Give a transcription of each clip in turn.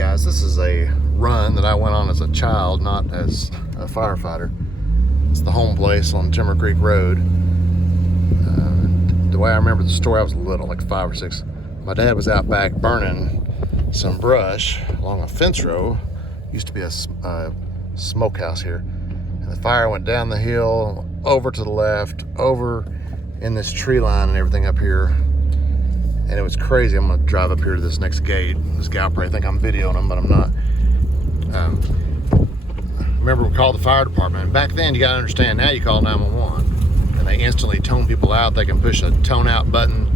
guys, this is a run that I went on as a child, not as a firefighter. It's the home place on Timber Creek Road. The way I remember the story, I was little, like 5 or 6. My dad was out back burning some brush along a fence row. Used to be a smokehouse here. And the fire went down the hill, over to the left, over in this tree line and everything up here. And it was crazy. I'm gonna drive up here to this next gate. This guy will probably think I'm videoing him, but I'm not. Remember, we called the fire department. And back then, you gotta understand, now you call 911 and they instantly tone people out. They can push a tone out button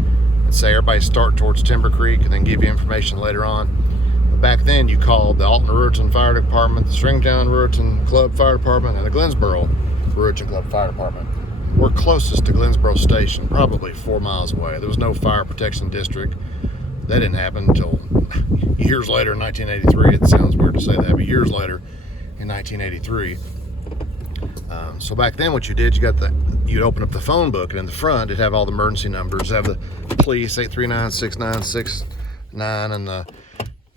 and say, everybody start towards Timber Creek, and then give you information later on. But back then, you called the Alton-Ruritan Fire Department, the Stringtown-Ruritan Club Fire Department, and the Glennsboro-Ruritan Club Fire Department. We're closest to Glennsboro Station, probably 4 miles away. There was no fire protection district. That didn't happen until years later in 1983. It sounds weird to say that, but years later in 1983. So back then what you did, you'd open up the phone book, and in the front it'd have all the emergency numbers. It'd have the police, 839-6969, and the,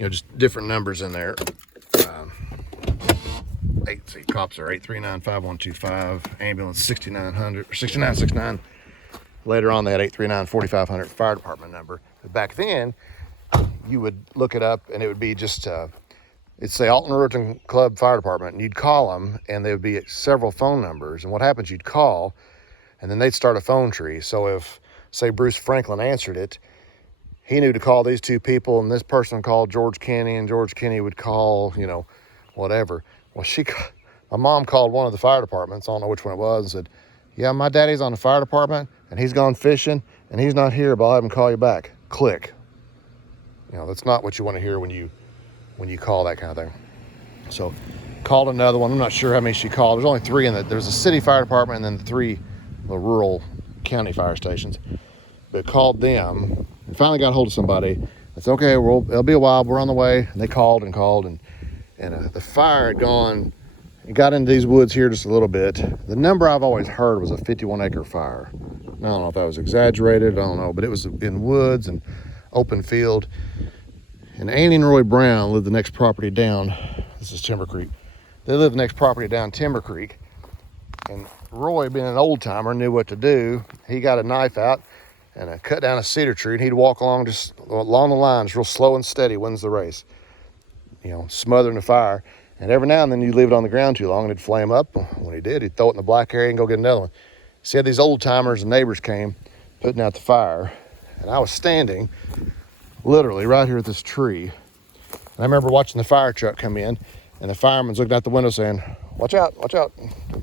just different numbers in there. Cops are 839-5125, ambulance 6900 or 6969. Later on, they had 839-4500 fire department number. But back then, you would look it up, and it would be just it'd say Alton-Ruritan Club Fire Department, and you'd call them, and there would be several phone numbers. And what happens? You'd call, and then they'd start a phone tree. So if, say, Bruce Franklin answered it, he knew to call these two people, and this person called George Kenny, and George Kenny would call, whatever. Well, my mom called one of the fire departments, I don't know which one it was, and said, yeah, my daddy's on the fire department, and he's gone fishing, and he's not here, but I'll have him call you back. Click. That's not what you want to hear when you call that kind of thing. So called another one. I'm not sure how many she called. There's only 3 in that. There's a city fire department and then the 3 rural county fire stations. But called them and finally got a hold of somebody. I said, okay, it'll be a while. We're on the way. And they called, and the fire had gone. It got into these woods here just a little bit. The number I've always heard was a 51-acre fire. I don't know if that was exaggerated. I don't know, but it was in woods and open field. And Annie and Roy Brown lived the next property down. This is Timber Creek. They lived the next property down Timber Creek. And Roy, being an old timer, knew what to do. He got a knife out and cut down a cedar tree, and he'd walk along just along the lines, real slow and steady, wins the race. Smothering the fire. And every now and then you'd leave it on the ground too long and it'd flame up. When he did, he'd throw it in the black area and go get another one. So he had these old timers and neighbors came putting out the fire. And I was standing literally right here at this tree. And I remember watching the fire truck come in, and the fireman's looking out the window saying, watch out,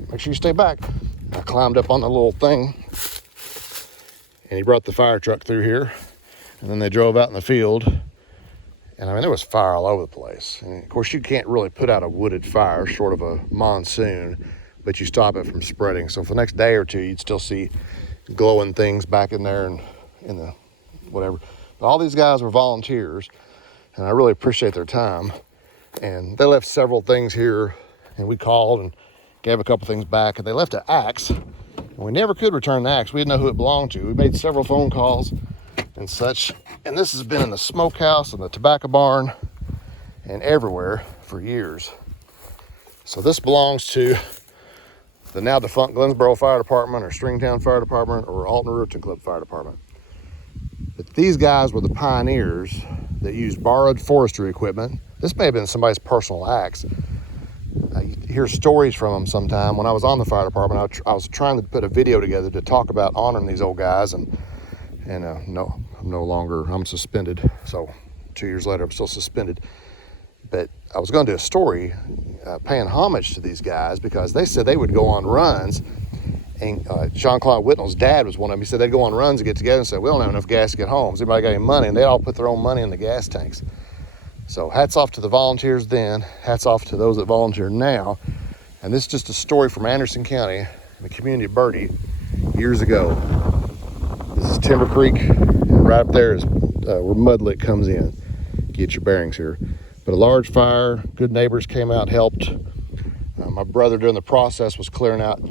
make sure you stay back. And I climbed up on the little thing, and he brought the fire truck through here, and then they drove out in the field. And there was fire all over the place. And of course, you can't really put out a wooded fire short of a monsoon, but you stop it from spreading. So for the next day or two, you'd still see glowing things back in there and in the whatever. But all these guys were volunteers, and I really appreciate their time. And they left several things here, and we called and gave a couple things back, and they left an axe. And we never could return the axe. We didn't know who it belonged to. We made several phone calls and such. And this has been in the smokehouse and the tobacco barn and everywhere for years. So this belongs to the now defunct Glennsboro Fire Department or Stringtown Fire Department or Alton-Ruritan Club Fire Department. But these guys were the pioneers that used borrowed forestry equipment. This may have been somebody's personal axe. You hear stories from them sometime. When I was on the fire department, I was trying to put a video together to talk about honoring these old guys, and no, I'm no longer, I'm suspended. So 2 years later, I'm still suspended. But I was going to do a story paying homage to these guys because they said they would go on runs. And Jean-Claude Whitnell's dad was one of them. He said they'd go on runs and get together and say, we don't have enough gas to get home. Has anybody got any money? And they'd all put their own money in the gas tanks. So hats off to the volunteers then. Hats off to those that volunteer now. And this is just a story from Anderson County, the community of Bertie, years ago. This is Timber Creek, and right up there is where Mudlick comes in. Get your bearings here. But a large fire, good neighbors came out, helped. My brother during the process was clearing out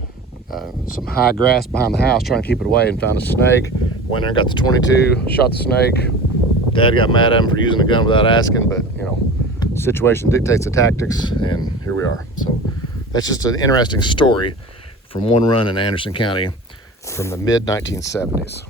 some high grass behind the house, trying to keep it away, and found a snake. Went there and got the 22, shot the snake. Dad got mad at him for using the gun without asking, but situation dictates the tactics, and here we are. So that's just an interesting story from one run in Anderson County from the mid 1970s.